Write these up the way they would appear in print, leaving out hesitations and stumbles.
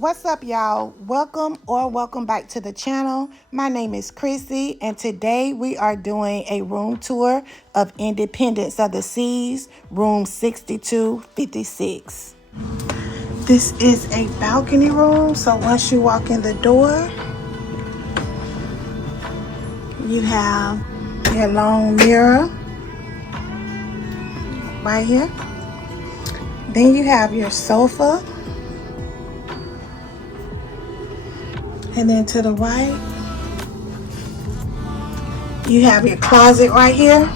What's up, y'all? Welcome back to the channel. My name is Chrissy, and today we are doing a room tour of Independence of the Seas, room 6256. This is a balcony room, so once you walk in the door, you have your long mirror right here. Then you have your sofa. And then to the right, you have your closet right here.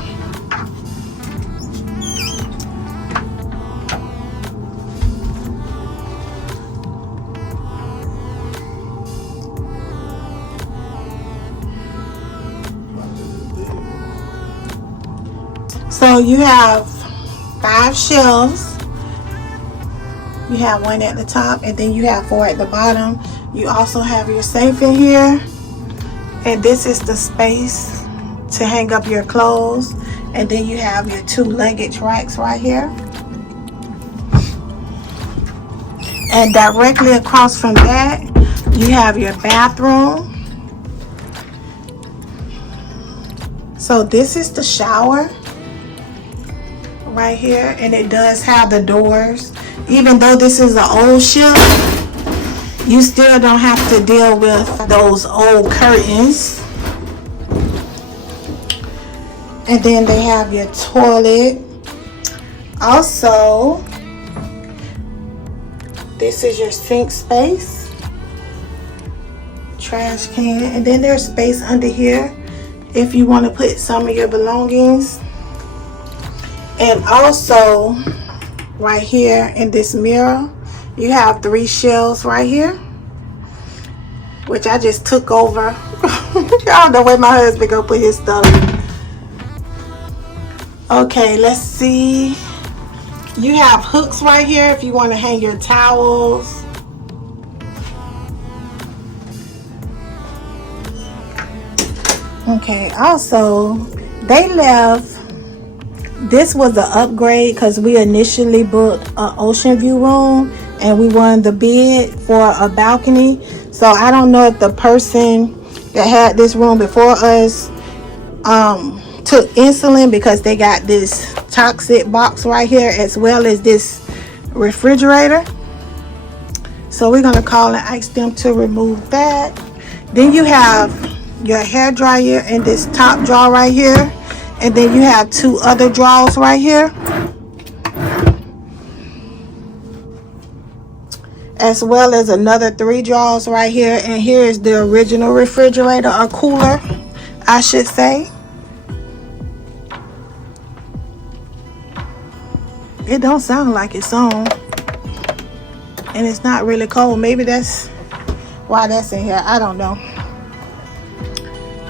So you have 5 shelves. You have one at the top, and then you have 4 at the bottom. You also have your safe in here, and this is the space to hang up your clothes. And then you have your 2 luggage racks right here, and directly across from that you have your bathroom. So this is the shower right here, and it does have the doors. Even though this is an old ship, you still don't have to deal with those old curtains. And then they have your toilet. Also, this is your sink space, trash can, and then there's space under here if you want to put some of your belongings. And also right here in this mirror, you have 3 shelves right here, which I just took over. I don't know where my husband go put his stuff. Okay, let's see. You have hooks right here if you want to hang your towels. Okay, also they left. This was an upgrade because we initially booked an ocean view room and we won the bid for a balcony. So I don't know if the person that had this room before us took insulin, because they got this toxic box right here as well as this refrigerator. So we're going to call and ask them to remove that. Then you have your hair dryer in this top drawer right here. And then you have 2 other drawers right here, as well as another 3 drawers right here. And here is the original refrigerator, or cooler, I should say. It don't sound like it's on, and it's not really cold. Maybe that's why that's in here. I don't know.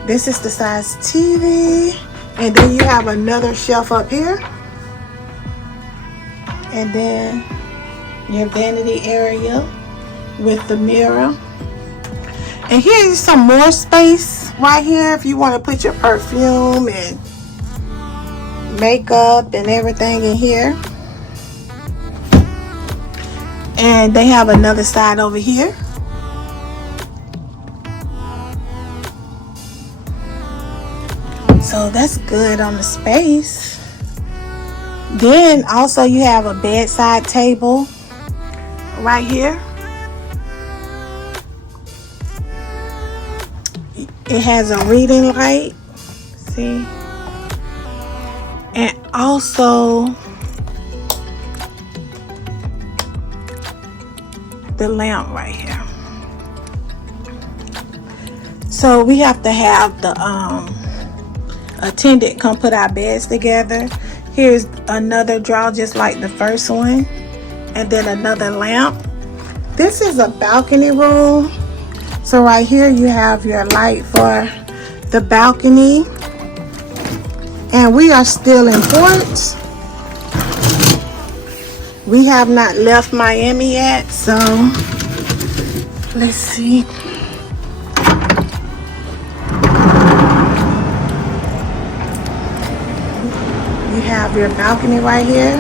This is the size TV. And then you have another shelf up here. And then your vanity area with the mirror. And here's some more space right here if you want to put your perfume and makeup and everything in here. And they have another side over here. So that's good on the space. Then also you have a bedside table right here. It has a reading light, see? And also the lamp right here. So we have to have the attendant come put our beds together. Here's another drawer just like the first one, and then another lamp. This is a balcony room, so right here you have your light for the balcony. And we are still in port. We have not left Miami yet, so let's see. You have your balcony right here.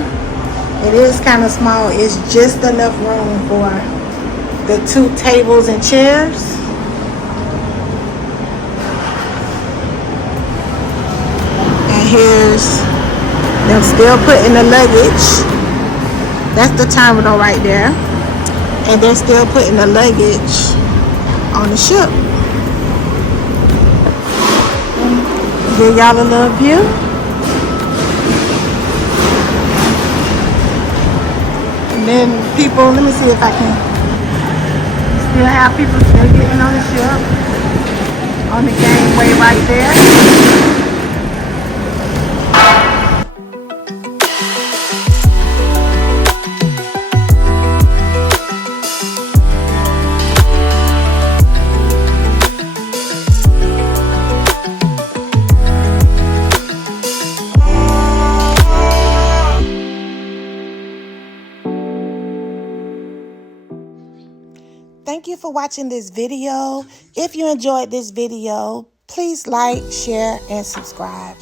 It is kind of small. It's just enough room for the 2 tables and chairs. And here's them still putting the luggage. That's the terminal right there. And they're still putting the luggage on the ship. Give y'all a little view. And then people, let me see if I can still have people still getting on the ship. On the gangway right there. Thank you for watching this video. If you enjoyed this video, please like, share, and subscribe.